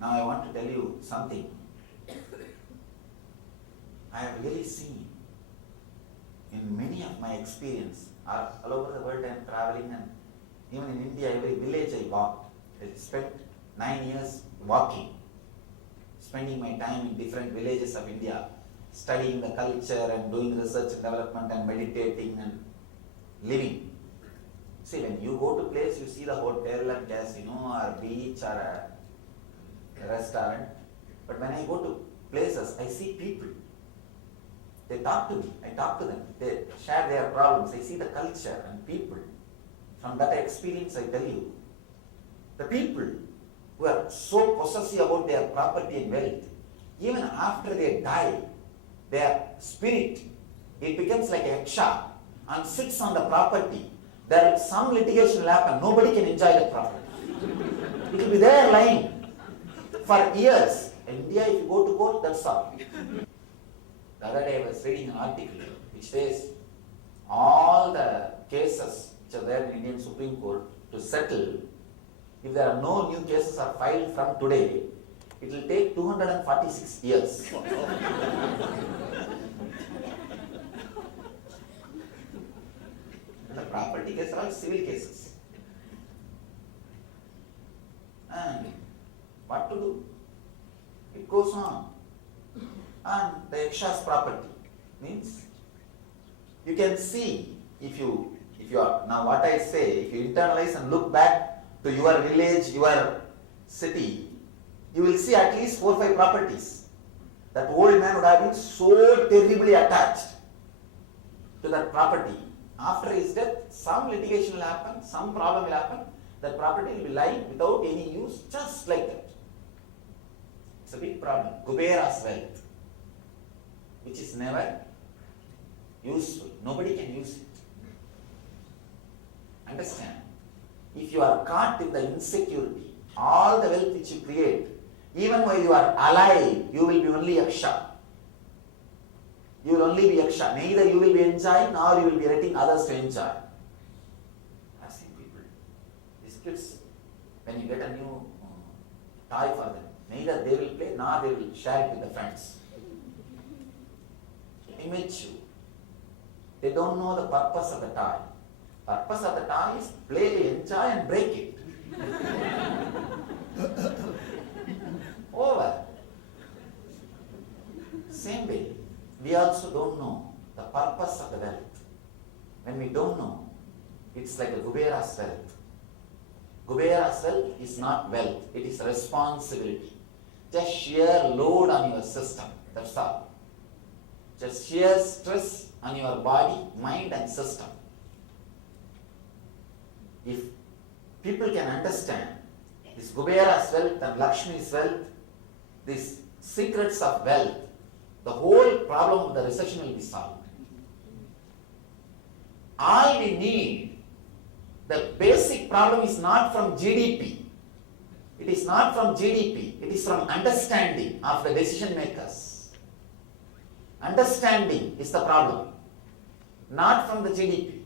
Now I want to tell you something. I have really seen in many of my experience, all over the world I am traveling, and even in India, every village I walked. I spent 9 years walking, spending my time in different villages of India, studying the culture and doing research and development and meditating and living. See, when you go to place, you see the hotel and casino or beach or a restaurant. But when I go to places, I see people. They talk to me, I talk to them, they share their problems, I see the culture and people. From that experience, I tell you, the people who are so possessive about their property and wealth, even after they die, their spirit, it becomes like a yaksha and sits on the property. There some litigation will happen, nobody can enjoy the property. It will be there lying for years. In India, if you go to court, that's all. The other day I was reading an article which says all the cases which are there in Indian Supreme Court to settle, if there are no new cases are filed from today, it will take 246 years. The property cases are all civil cases. And what to do? It goes on. And the yaksha's property means you can see if you are, now what I say, if you internalize and look back to your village, your city, you will see at least 4 or 5 properties. That old man would have been so terribly attached to that property. After his death, some litigation will happen, some problem will happen, that property will be lying without any use, just like that. It's a big problem. Kubera's wealth, which is never useful. Nobody can use it. Understand? If you are caught in the insecurity, all the wealth which you create, even while you are alive, you will be only yaksha. You will only be yaksha. Neither you will be enjoying nor you will be letting others to enjoy. I've seen people, these kids, when you get a new toy for them, neither they will play nor they will share it with the friends. Immature. They don't know the purpose of the toy. Purpose of the toy is play, enjoy and break it. Over. Same way, we also don't know the purpose of the wealth. When we don't know, it's like a Kubera's wealth. Kubera's wealth is not wealth, it is responsibility. Just sheer load on your system, that's all. Just sheer stress on your body, mind and system. If people can understand this Kubera's wealth and Lakshmi's wealth, these secrets of wealth, the whole problem of the recession will be solved. All we need, the basic problem is not from GDP. It is not from GDP, it is from understanding of the decision makers. Understanding is the problem, not from the GDP.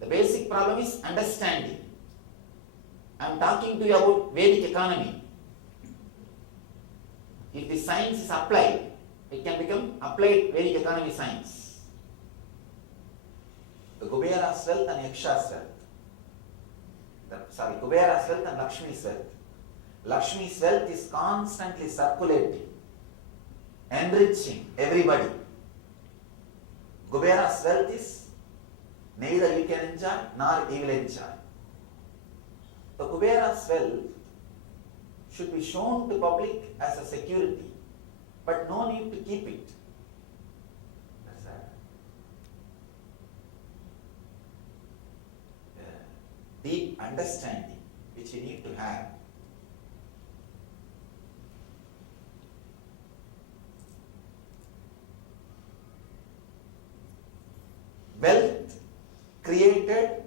The basic problem is understanding. I am talking to you about Vedic economy. If the science is applied, it can become applied Vedic economy science. The Kubera's wealth and Yaksha's wealth. Kubera's wealth and Lakshmi's wealth. Lakshmi's wealth is constantly circulating, enriching everybody. Kubera's wealth is neither you can enjoy nor he will enjoy. The Kubera's wealth should be shown to public as a security, but no need to keep it. That's a deep understanding which we need to have. Wealth created,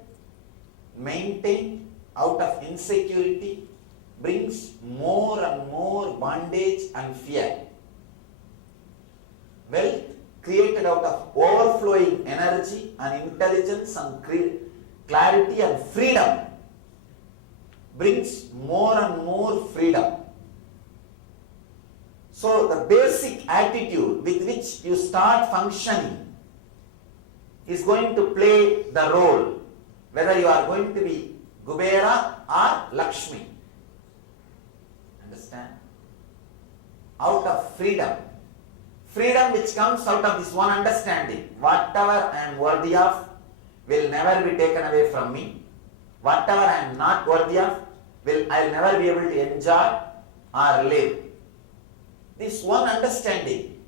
maintained out of insecurity brings more and more bondage and fear. Wealth created out of overflowing energy and intelligence and clarity and freedom brings more and more freedom. So the basic attitude with which you start functioning is going to play the role, whether you are going to be Kubera or Lakshmi. Understand? Out of freedom. Freedom which comes out of this one understanding. Whatever I am worthy of will never be taken away from me. Whatever I am not worthy of, I will never be able to enjoy or live. This one understanding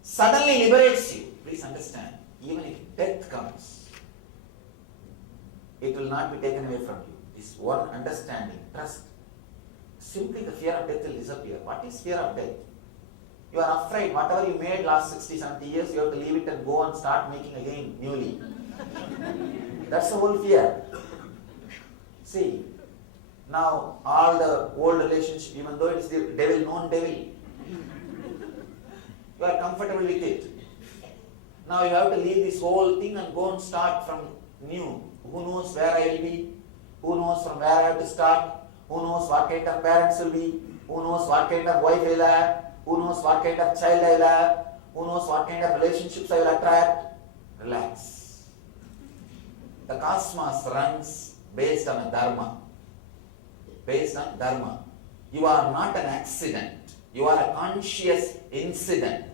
suddenly liberates you. Please understand, even if death comes, it will not be taken away from you. This one understanding, trust. Simply the fear of death will disappear. What is fear of death? You are afraid, whatever you made last 60, 70 years, you have to leave it and go and start making again newly. That's the whole fear. See, now all the old relationships, even though it's the devil, known devil, you are comfortable with it. Now you have to leave this whole thing and go and start from new. Who knows where I will be? Who knows from where I have to start? Who knows what kind of parents will be? Who knows what kind of wife I will have? Who knows what kind of child I will have? Who knows what kind of relationships I will attract? Relax. The cosmos runs based on a dharma. Based on dharma. You are not an accident. You are a conscious incident.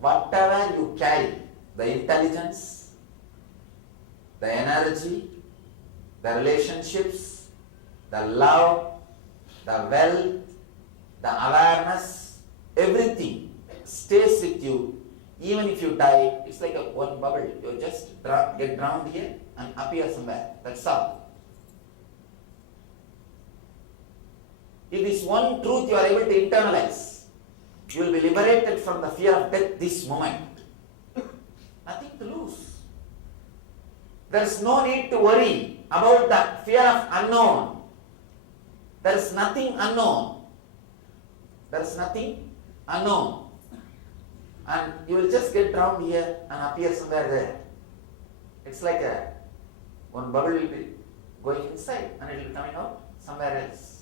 Whatever you carry, the intelligence, the energy, the relationships, the love, the wealth, the awareness, everything stays with you. Even if you die, it's like one bubble. You just get drowned here and appear somewhere. That's all. If this one truth you are able to internalize, you will be liberated from the fear of death this moment. Nothing to lose. There is no need to worry about the fear of unknown. There is nothing unknown. There is nothing unknown. And you will just get drowned here and appear somewhere there. It's like one bubble will be going inside and it will be coming out somewhere else.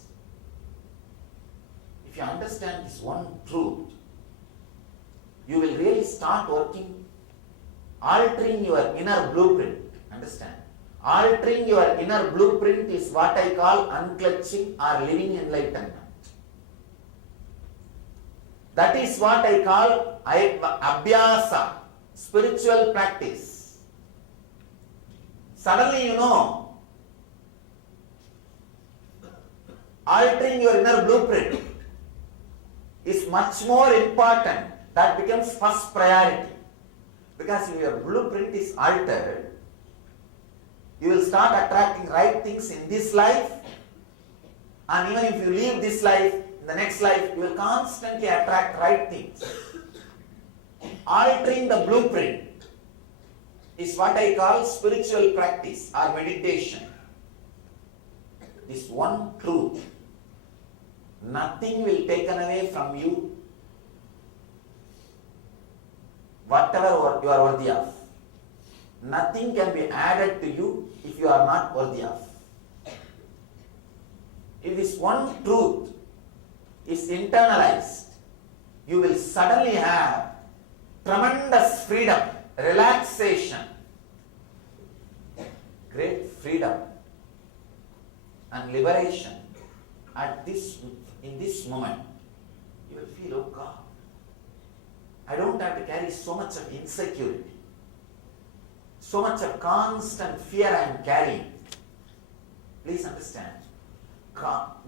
If you understand this one truth, you will really start working, altering your inner blueprint. Understand? Altering your inner blueprint is what I call unclutching or living enlightenment. That is what I call abhyasa, spiritual practice. Suddenly you know, altering your inner blueprint is much more important. That becomes first priority. Because if your blueprint is altered, you will start attracting right things in this life, and even if you leave this life, in the next life, you will constantly attract right things. Altering the blueprint is what I call spiritual practice or meditation. This one truth, nothing will be taken away from you, whatever you are worthy of. Nothing can be added to you if you are not worthy of. If this one truth is internalized, you will suddenly have tremendous freedom, relaxation, great freedom and liberation in this moment. You will feel, oh God, I don't have to carry so much of insecurity, so much of constant fear I am carrying. Please understand.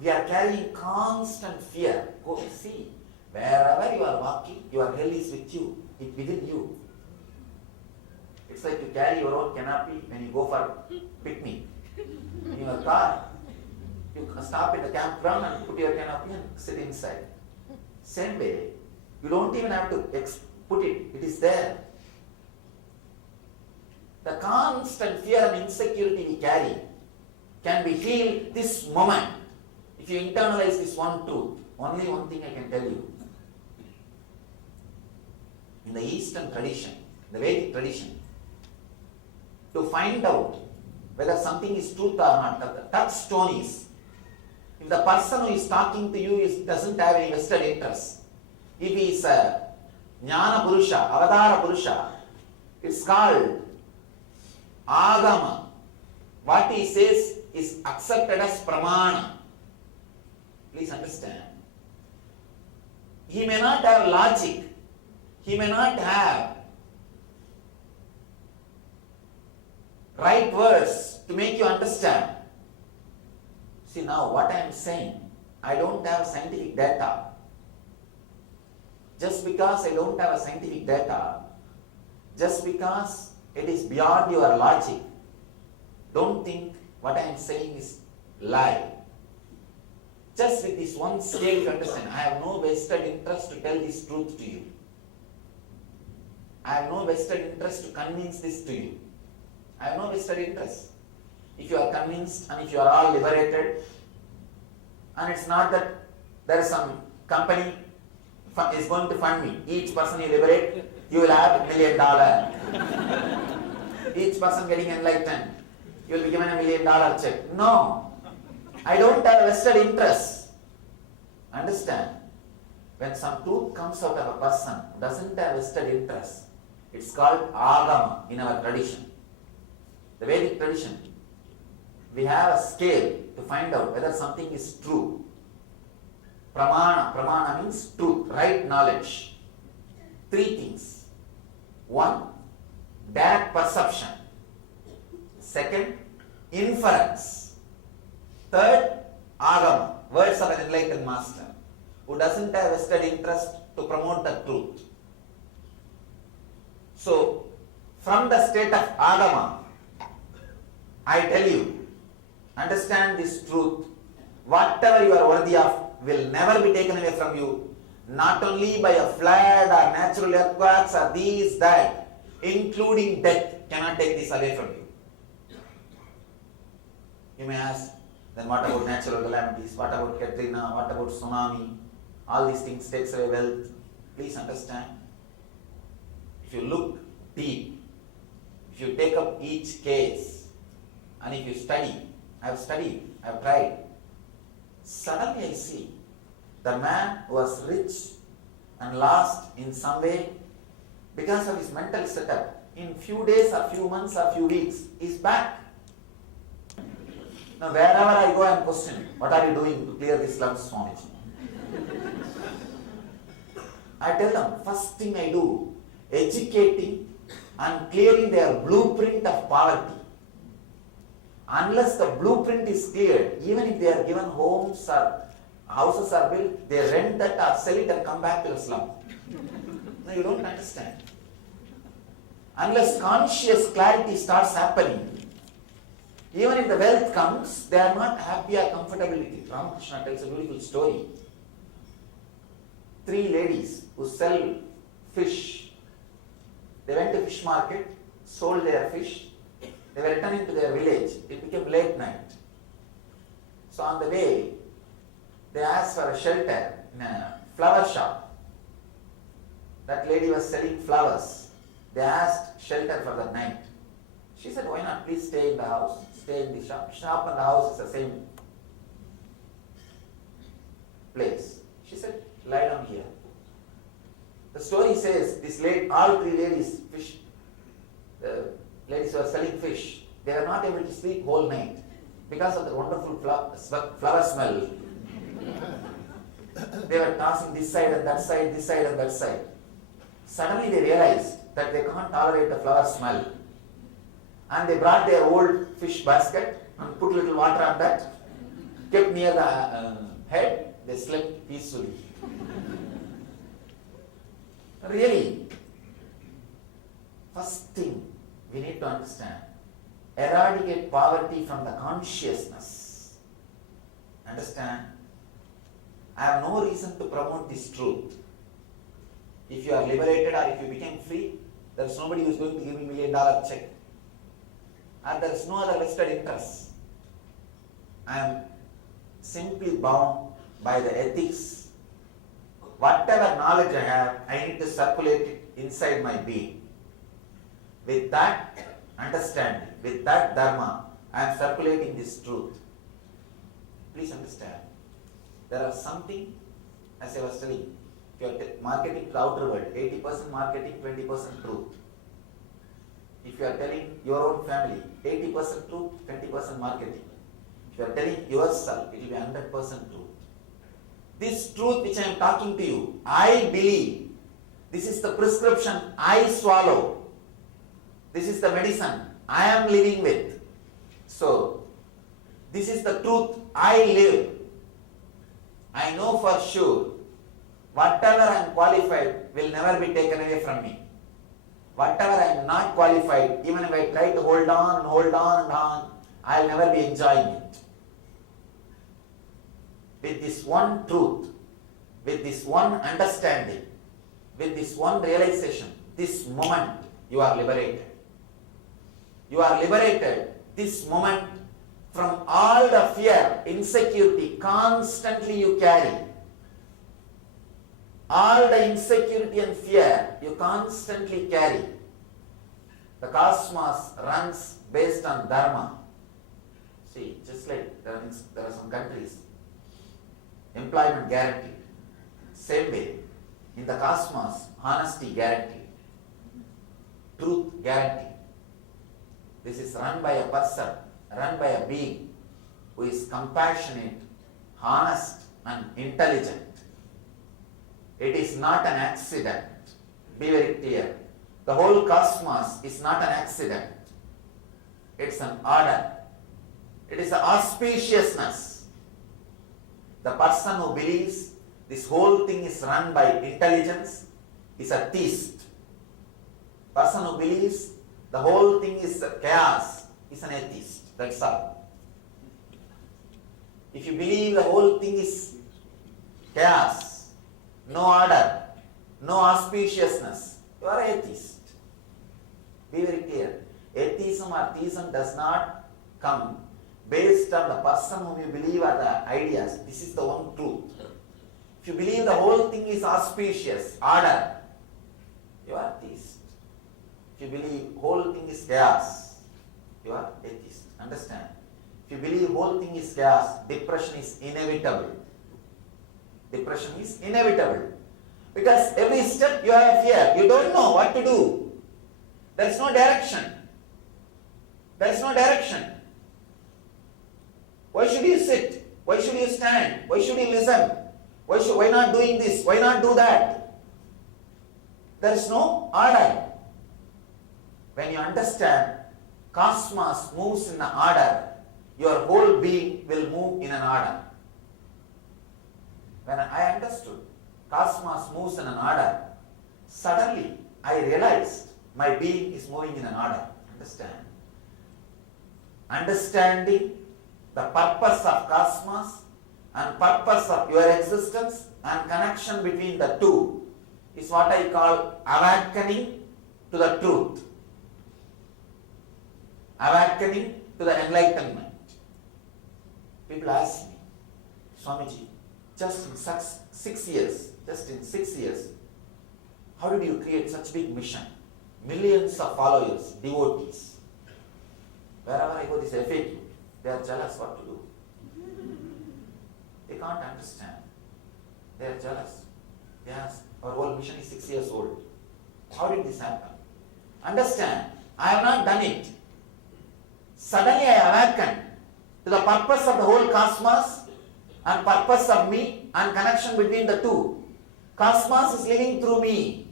We are carrying constant fear. Go see, wherever you are walking, your hell is with you, within you. It's like you carry your own canopy when you go for picnic. In your car, you stop in the campground and put your canopy and sit inside. Same way, you don't even have to put it, it is there. The constant fear and insecurity we carry can be healed this moment if you internalize this one truth. Only one thing I can tell you. In the Eastern tradition, the Vedic tradition, to find out whether something is truth or not, the touchstone is If the person who is talking to you doesn't have any vested interest, if he is a Jnana Purusha, Avadara Purusha, it's called Agama. What he says is accepted as Pramana. Please understand. He may not have logic. He may not have right words to make you understand. See now what I am saying, I don't have scientific data. Just because I don't have a scientific data, just because it is beyond your logic, don't think what I am saying is lie. Just with this one scale you understand, I have no vested interest to tell this truth to you. I have no vested interest to convince this to you. I have no vested interest. If you are convinced and if you are all liberated, and it's not that there is some company is going to fund me, each person you liberate, you will have $1 million. Each person getting enlightened, you will be given $1 million check. No. I don't have vested interest. Understand? When some truth comes out of a person who doesn't have vested interest, it's called Agama in our tradition. The Vedic tradition. We have a scale to find out whether something is true. Pramana. Pramana means truth, right knowledge. 3 things. 1, direct perception. 2, inference. 3rd, Agama, words of an enlightened master who doesn't have vested interest to promote the truth. So, from the state of Agama, I tell you, understand this truth. Whatever you are worthy of will never be taken away from you, not only by a flood or natural earthquakes or these, that, including death, cannot take this away from you. You may ask, then what about natural calamities? What about Katrina? What about tsunami? All these things takes away wealth. Please understand. If you look deep, if you take up each case, and if you study, I have studied, I have tried, suddenly I see the man who was rich and lost in some way because of his mental setup, in few days or few months or few weeks, is back. Now wherever I go, I am questioned, what are you doing to clear this slums, Swamiji? I tell them, first thing I do, educating and clearing their blueprint of poverty. Unless the blueprint is cleared, even if they are given homes or houses are built, they rent that or sell it and come back to the slum. No, you don't understand. Unless conscious clarity starts happening, even if the wealth comes, they are not happy or comfortability. Ramakrishna tells a beautiful story. 3 ladies who sell fish. They went to fish market, sold their fish. They were returning to their village. It became late night. So on the way, they asked for a shelter in a flower shop. That lady was selling flowers. They asked shelter for the night. She said, why not? Please stay in the house. Stay in the shop. Shop and the house is the same place. She said, lie down here. The story says this all 3 ladies, ladies who are selling fish, they were not able to sleep whole night because of the wonderful flower smell. They were tossing this side and that side, this side and that side. Suddenly they realized that they can't tolerate the flower smell. And they brought their old fish basket and put little water on that, kept near the head, they slept peacefully. Really, first thing we need to understand, eradicate poverty from the consciousness. Understand? I have no reason to promote this truth. If you are liberated or if you became free, there is nobody who is going to give me $1 million check. And there is no other vested interest. I am simply bound by the ethics. Whatever knowledge I have, I need to circulate it inside my being. With that understanding, with that dharma, I am circulating this truth. Please understand. There are something, as I was telling, if you are marketing to the outer world, 80% marketing, 20% truth. If you are telling your own family, 80% truth, 20% marketing. If you are telling yourself, it will be 100% truth. This truth which I am talking to you, I believe. This is the prescription I swallow. This is the medicine I am living with. So, this is the truth I live. I know for sure, whatever I am qualified will never be taken away from me. Whatever I am not qualified, even if I try to hold on, I will never be enjoying it. With this one truth, with this one understanding, with this one realization, this moment, you are liberated. You are liberated this moment from all the fear, insecurity, constantly you carry. All the insecurity and fear you constantly carry. The cosmos runs based on dharma. See, just like there are some countries, employment guaranteed. Same way, in the cosmos, honesty guaranteed, truth guaranteed. This is run by a person, run by a being who is compassionate, honest, and intelligent. It is not an accident. Be very clear. The whole cosmos is not an accident. It's an order. It is an auspiciousness. The person who believes this whole thing is run by intelligence is a theist. Person who believes the whole thing is chaos is an atheist. That's all. If you believe the whole thing is chaos, no order, no auspiciousness, you are an atheist. Be very clear. Atheism or theism does not come based on the person whom you believe are the ideas. This is the one truth. If you believe the whole thing is auspicious, order, you are theist. If you believe whole thing is chaos, you are atheist. Understand? If you believe whole thing is chaos, depression is inevitable. Depression is inevitable. Because every step you have fear. You don't know what to do. There is no direction. There is no direction. Why should you sit? Why should you stand? Why should you listen? Why not doing this? Why not do that? There is no order. When you understand cosmos moves in an order, your whole being will move in an order. When I understood cosmos moves in an order, suddenly I realized my being is moving in an order. Understand? Understanding the purpose of cosmos and purpose of your existence and connection between the two is what I call awakening to the truth. Awakening to the enlightenment. People ask me, Swamiji, just in 6 years, how did you create such big mission? Millions of followers, devotees. Wherever I go, this FAQ, they are jealous what to do. They can't understand. They are jealous. They ask, our whole mission is 6 years old. How did this happen? Understand, I have not done it. Suddenly I awakened to the purpose of the whole cosmos and purpose of me and connection between the two. Cosmos is living through me.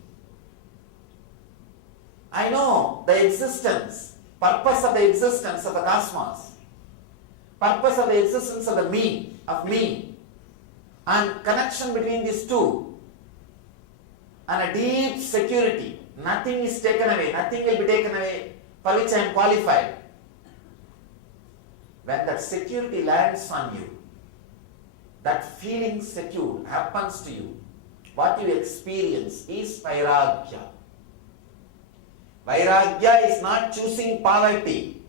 I know the existence, purpose of the existence of the cosmos, purpose of the existence of the me, and connection between these two, and a deep security. Nothing is taken away, nothing will be taken away for which I am qualified. When that security lands on you, that feeling secure happens to you, what you experience is vairagya. Vairagya is not choosing poverty.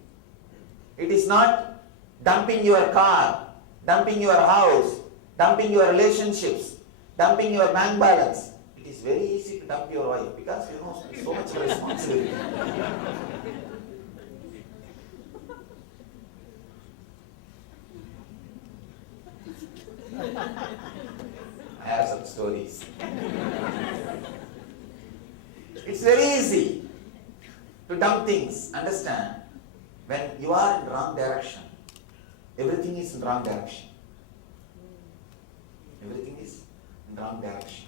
It is not dumping your car, dumping your house, dumping your relationships, dumping your bank balance. It is very easy to dump your wife because you know so much responsibility. I have some stories. It's very easy to dump things. Understand? When you are in wrong direction, everything is in wrong direction. Everything is in wrong direction.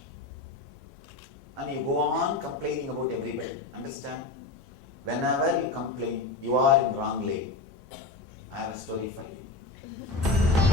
And you go on complaining about everybody. Understand? Whenever you complain, you are in wrong lane. I have a story for you.